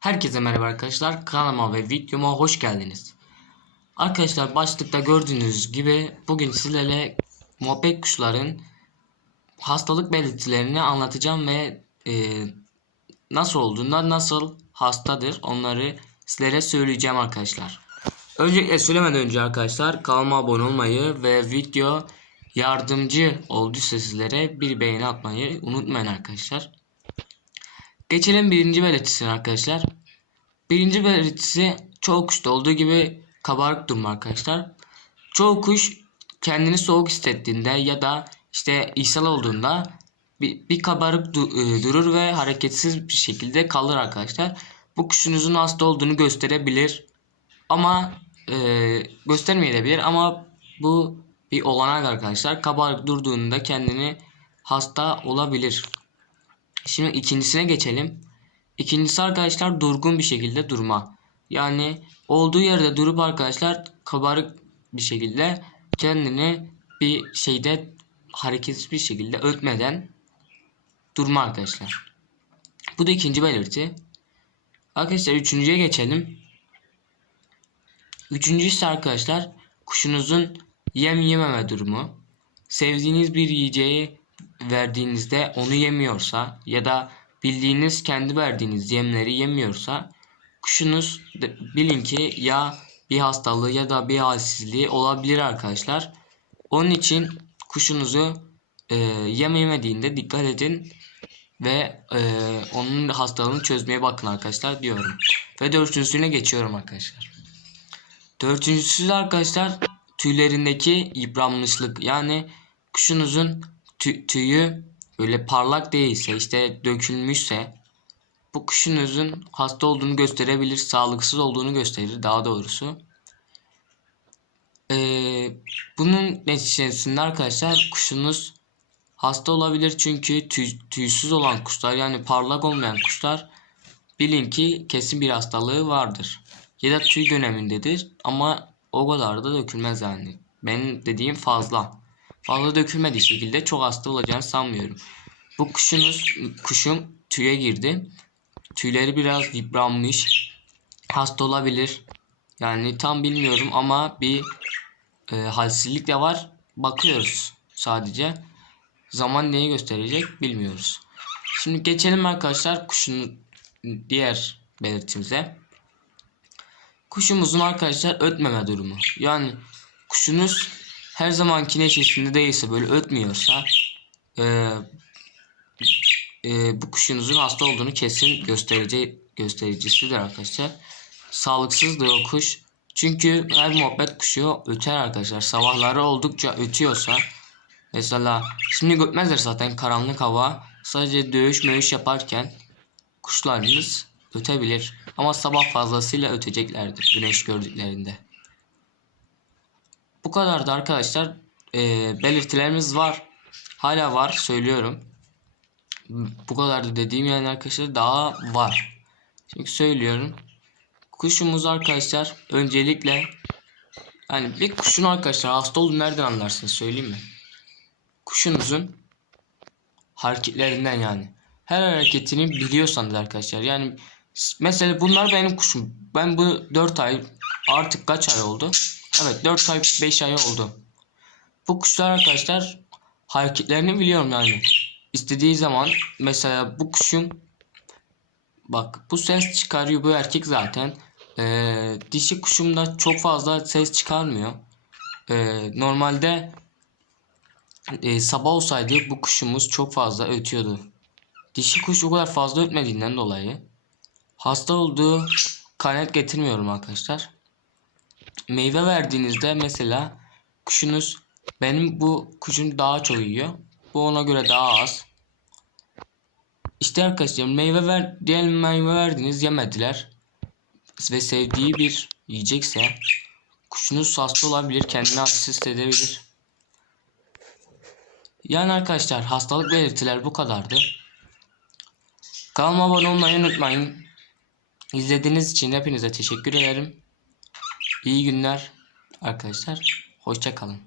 Herkese merhaba arkadaşlar. Kanalıma ve videoma hoş geldiniz. Arkadaşlar başlıkta gördüğünüz gibi bugün sizlerle muhabbet kuşların hastalık belirtilerini anlatacağım ve e, nasıl olduğunda nasıl hastadır onları sizlere söyleyeceğim arkadaşlar. Öncelikle söylemeden önce arkadaşlar kanalıma abone olmayı ve video yardımcı olduysa sizlere bir beğeni atmayı unutmayın arkadaşlar. Geçelim birinci belirtisine arkadaşlar. Birinci belirtisi çoğu kuşta olduğu gibi kabarık durma arkadaşlar. Çoğu kuş kendini soğuk hissettiğinde ya da işte ishal olduğunda bir, bir kabarık e, durur ve hareketsiz bir şekilde kalır arkadaşlar. Bu kuşunuzun hasta olduğunu gösterebilir. Ama e, göstermeyebilir ama bu bir olanak arkadaşlar. Kabarık durduğunda kendini hasta olabilir. Şimdi ikincisine geçelim. İkincisi arkadaşlar durgun bir şekilde durma. Yani olduğu yerde durup arkadaşlar kabarık bir şekilde kendini bir şeyde hareketsiz bir şekilde ötmeden durma arkadaşlar. Bu da ikinci belirti. Arkadaşlar üçüncüye geçelim. Üçüncüsü arkadaşlar kuşunuzun yem yememe durumu. Sevdiğiniz bir yiyeceği verdiğinizde onu yemiyorsa ya da bildiğiniz kendi verdiğiniz yemleri yemiyorsa kuşunuz bilin ki ya bir hastalığı ya da bir halsizliği olabilir arkadaşlar. Onun için kuşunuzu e, yem yemediğinde dikkat edin ve e, onun hastalığını çözmeye bakın arkadaşlar diyorum. Ve dördüncüsüne geçiyorum arkadaşlar. Dördüncüsü arkadaşlar tüylerindeki yıpranmışlık yani kuşunuzun tü- tüyü böyle parlak değilse işte dökülmüşse bu kuşunuzun hasta olduğunu gösterebilir, sağlıksız olduğunu gösterir daha doğrusu. Ee, bunun neticesinde arkadaşlar kuşunuz hasta olabilir çünkü tüy, tüysüz olan kuşlar yani parlak olmayan kuşlar bilin ki kesin bir hastalığı vardır. Ya da tüy dönemindedir ama o kadar da dökülmez yani. Benim dediğim fazla. Fazla dökülmediği şekilde çok hasta olacağını sanmıyorum. Bu kuşunuz, kuşum tüye girdi. Tüyleri biraz yıpranmış. Hasta olabilir. Yani tam bilmiyorum ama bir e, halsizlik de var. Bakıyoruz sadece. Zaman neyi gösterecek bilmiyoruz. Şimdi geçelim arkadaşlar kuşun diğer belirtimize. Kuşumuzun arkadaşlar ötmeme durumu. Yani kuşunuz her zamanki neşesinde değilse böyle ötmüyorsa e, e, bu kuşunuzun hasta olduğunu kesin gösterici göstericisidir arkadaşlar. Sağlıksızdır o kuş. Çünkü her muhabbet kuşu öter arkadaşlar. Sabahları oldukça ötüyorsa mesela şimdi ötmezler zaten karanlık hava sadece dövüş mövüş yaparken kuşlarınız ötebilir. Ama sabah fazlasıyla öteceklerdir güneş gördüklerinde. Bu kadar da arkadaşlar e, belirtilerimiz var. Hala var söylüyorum. Bu kadar da dediğim yani arkadaşlar daha var. Şimdi söylüyorum. Kuşumuz arkadaşlar öncelikle yani bir kuşun arkadaşlar hasta olduğunu nereden anlarsınız söyleyeyim mi? Kuşunuzun hareketlerinden yani. Her hareketini biliyorsanız arkadaşlar yani mesela bunlar benim kuşum. Ben bu 4 ay artık kaç ay oldu? Evet 4 ay 5 ay oldu. Bu kuşlar arkadaşlar hareketlerini biliyorum yani. İstediği zaman mesela bu kuşum bak bu ses çıkarıyor bu erkek zaten. Ee, dişi kuşum da çok fazla ses çıkarmıyor. Ee, normalde e, sabah olsaydı bu kuşumuz çok fazla ötüyordu. Dişi kuş o kadar fazla ötmediğinden dolayı hasta olduğu kaynak getirmiyorum arkadaşlar. Meyve verdiğinizde mesela kuşunuz benim bu kuşum daha çok yiyor. Bu ona göre daha az. İşte arkadaşlar meyve ver diyelim meyve verdiniz yemediler. Ve sevdiği bir yiyecekse kuşunuz hasta olabilir kendini halsiz hissedebilir. Yani arkadaşlar hastalık belirtiler bu kadardı. Kanalıma abone olmayı unutmayın. İzlediğiniz için hepinize teşekkür ederim. İyi günler arkadaşlar. Hoşça kalın.